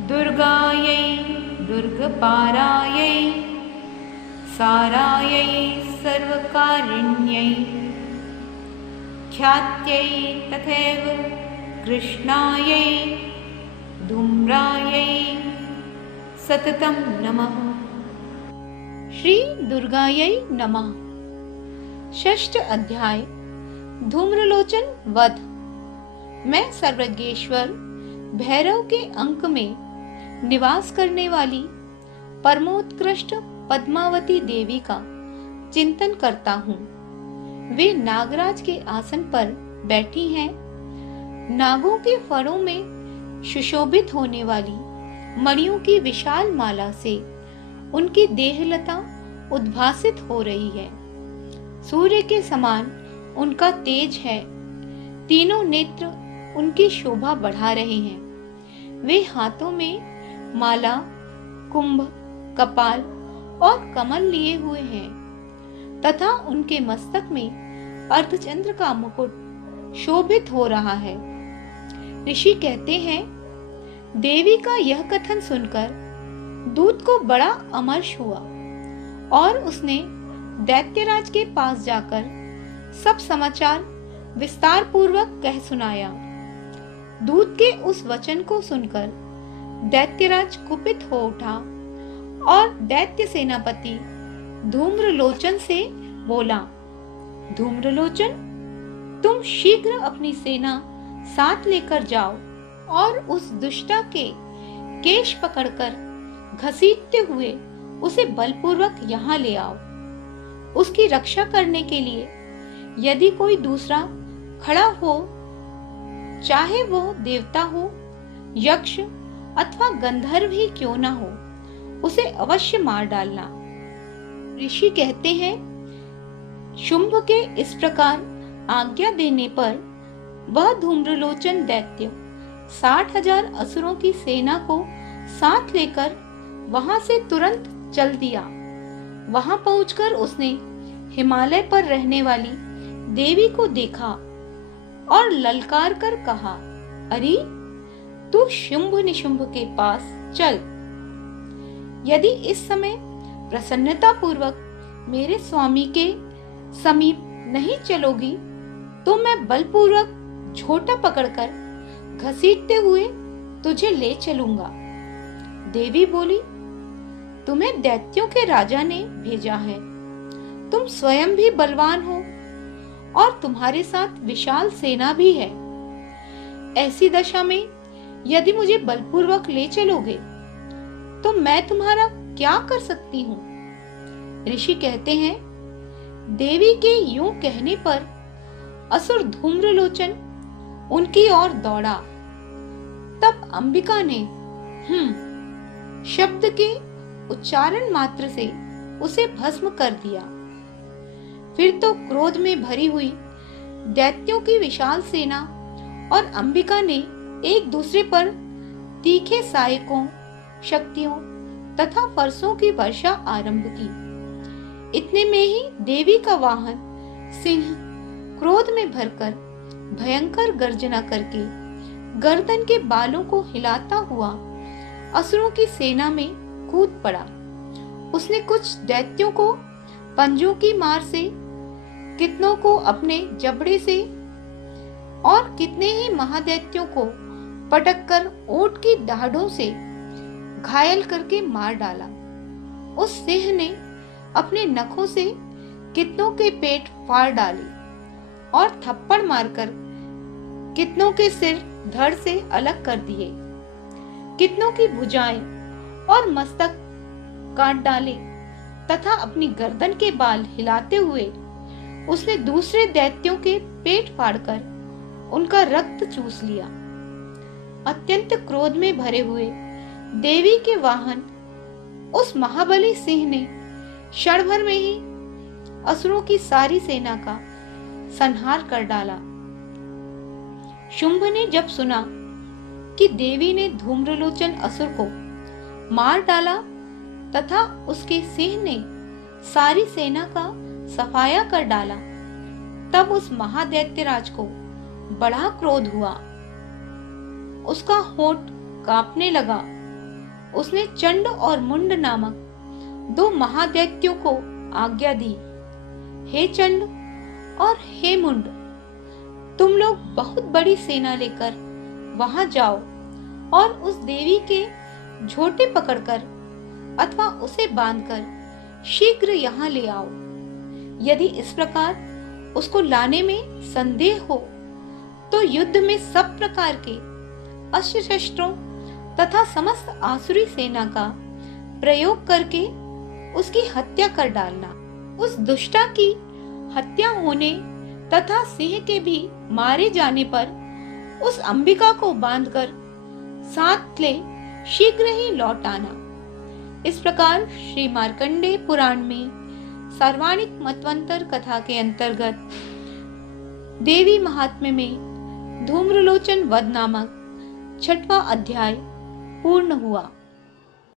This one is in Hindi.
दुर्गायै दुर्गपारायै सारायै सर्वकारिण्यै ख्यात्यै तथैव कृष्णायै धूम्रायै सततं नमः। श्री दुर्गायै नमः। षष्ठ अध्याय धूम्रलोचन वध। मैं सर्वज्ञेश्वर भैरव के अंक में निवास करने वाली परमोत्कृष्ट पद्मावती देवी का चिंतन करता हूँ। वे नागराज के आसन पर बैठी हैं। नागों के फरों में सुशोभित होने वाली मणियों की विशाल माला से उनकी देहलता उद्भासित हो रही है। सूर्य के समान उनका तेज है। तीनों नेत्र उनकी शोभा बढ़ा रहे हैं। वे हाथों में माला, कुंभ, कपाल और कमल लिए हुए हैं तथा उनके मस्तक में अर्धचंद्र का मुकुट शोभित हो रहा है। ऋषि कहते हैं, देवी का यह कथन सुनकर दूत को बड़ा अमर्ष हुआ और उसने दैत्यराज के पास जाकर सब समाचार विस्तार पूर्वक कह सुनाया। दूत के उस वचन को सुनकर दैत्यराज कुपित हो उठा और दैत्य सेनापति धूम्रलोचन से बोला, धूम्रलोचन, तुम शीघ्र अपनी सेना साथ लेकर जाओ और उस दुष्टा के केश पकड़कर घसीटते हुए उसे बलपूर्वक यहाँ ले आओ। उसकी रक्षा करने के लिए यदि कोई दूसरा खड़ा हो, चाहे वो देवता हो, यक्ष अथवा गंधर्व ही क्यों ना हो, उसे अवश्य मार डालना। ऋषि कहते हैं, शुंभ के इस प्रकार आज्ञा देने पर वह धूम्रलोचन दैत्य 60,000 असुरों की सेना को साथ लेकर वहां से तुरंत चल दिया। वहां पहुंचकर उसने हिमालय पर रहने वाली देवी को देखा और ललकार कर कहा, अरे तू शुंभ निशुंभ के पास चल। यदि इस समय प्रसन्नता पूर्वक मेरे स्वामी के समीप नहीं चलोगी तो मैं बलपूर्वक झोटा पकड़कर घसीटते हुए तुझे ले चलूंगा। देवी बोली, तुम्हें दैत्यों के राजा ने भेजा है। तुम स्वयं भी बलवान हो और तुम्हारे साथ विशाल सेना भी है। ऐसी दशा में यदि मुझे बलपूर्वक ले चलोगे तो मैं तुम्हारा क्या कर सकती हूँ? ऋषि कहते हैं, देवी के यूं कहने पर असुर धूम्रलोचन उनकी ओर दौड़ा। तब अंबिका ने शब्द के उच्चारण मात्र से उसे भस्म कर दिया। फिर तो क्रोध में भरी हुई दैत्यों की विशाल सेना और अंबिका ने एक दूसरे पर तीखे सहायकों, शक्तियों तथा फरसों की वर्षा आरंभ की। इतने में ही देवी का वाहन सिंह क्रोध में भरकर भयंकर गर्जना करके गर्दन के बालों को हिलाता हुआ असुरों की सेना में कूद पड़ा। उसने कुछ दैत्यों को पंजों की मार से, कितनों को अपने जबड़े से और कितने ही महादैत्यों को पटककर ऊंट की दाढ़ों से घायल करके मार डाला। उस सिंह ने अपने नखों से कितनों के पेट फाड़ डाले और थप्पड़ मारकर कितनों के सिर धड़ से अलग कर दिए। कितनों की भुजाएं और मस्तक काट डाले तथा अपनी गर्दन के बाल हिलाते हुए उसने दूसरे दैत्यों के पेट फाड़कर उनका रक्त चूस लिया। अत्यंत क्रोध में भरे हुए देवी के वाहन उस महाबली सिंह ने क्षण भर में ही असुरों की सारी सेना का संहार कर डाला। शुंभ ने जब सुना कि देवी ने धूम्रलोचन असुर को मार डाला तथा उसके सिंह ने सारी सेना का सफाया कर डाला, तब उस महादैत्यराज को बड़ा क्रोध हुआ। उसका होंठ कांपने लगा उसने चंड और मुंड नामक दो महादैत्यों को आज्ञा दी, हे चंड और हे मुंड, तुम लोग बहुत बड़ी सेना लेकर वहां जाओ और उस देवी के झोटे पकड़कर अथवा उसे बांधकर शीघ्र यहाँ ले आओ। यदि इस प्रकार उसको लाने में संदेह हो तो युद्ध में सब प्रकार के अस्त्र शस्त्रों तथा समस्त आसुरी सेना का प्रयोग करके उसकी हत्या कर डालना। उस दुष्टा की हत्या होने तथा सिंह के भी मारे जाने पर उस अंबिका को बांधकर साथ ले शीघ्र ही लौट आना। इस प्रकार श्री मार्कंडेय पुराण में सर्वाणिक मतवंतर कथा के अंतर्गत देवी महात्म्य में धूम्रलोचन वध नामक 6वां अध्याय पूर्ण हुआ।